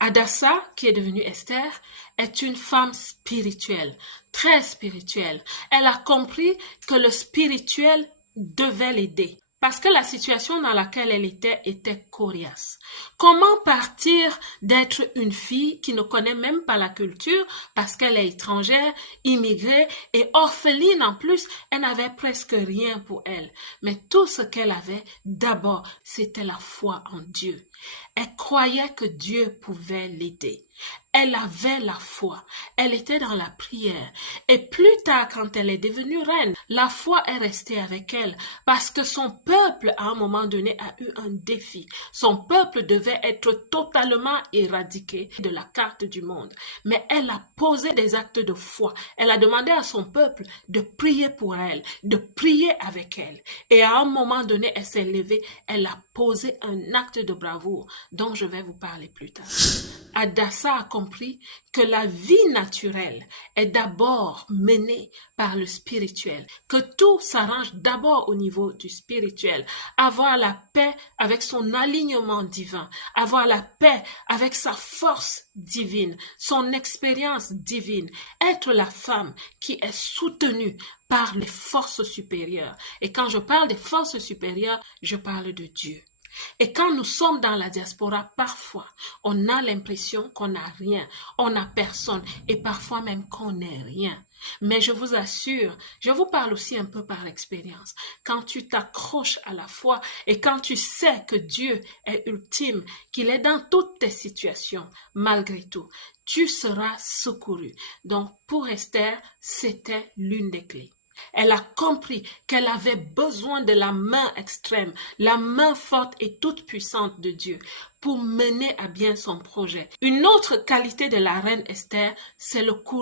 Hadassa, qui est devenue Esther, est une femme spirituelle, très spirituelle. Elle a compris que le spirituel devait l'aider. Parce que la situation dans laquelle elle était coriace. Comment partir d'être une fille qui ne connaît même pas la culture parce qu'elle est étrangère, immigrée et orpheline en plus, elle n'avait presque rien pour elle. Mais tout ce qu'elle avait, d'abord, c'était la foi en Dieu. Elle croyait que Dieu pouvait l'aider. Elle avait la foi, elle était dans la prière. Et plus tard, quand elle est devenue reine, la foi est restée avec elle parce que son peuple, à un moment donné, a eu un défi. Son peuple devait être totalement éradiqué de la carte du monde. Mais elle a posé des actes de foi. Elle a demandé à son peuple de prier pour elle, de prier avec elle. Et à un moment donné, elle s'est levée, elle a posé un acte de bravoure dont je vais vous parler plus tard. Hadassa a compris que la vie naturelle est d'abord menée par le spirituel, que tout s'arrange d'abord au niveau du spirituel, avoir la paix avec son alignement divin, avoir la paix avec sa force divine, son expérience divine, être la femme qui est soutenue par les forces supérieures. Et quand je parle des forces supérieures, je parle de Dieu. Et quand nous sommes dans la diaspora, parfois, on a l'impression qu'on n'a rien, on n'a personne et parfois même qu'on n'est rien. Mais je vous assure, je vous parle aussi un peu par expérience. Quand tu t'accroches à la foi et quand tu sais que Dieu est ultime, qu'il est dans toutes tes situations, malgré tout, tu seras secouru. Donc, pour Esther, c'était l'une des clés. Elle a compris qu'elle avait besoin de la main extrême, la main forte et toute puissante de Dieu pour mener à bien son projet. Une autre qualité de la reine Esther, c'est le courage.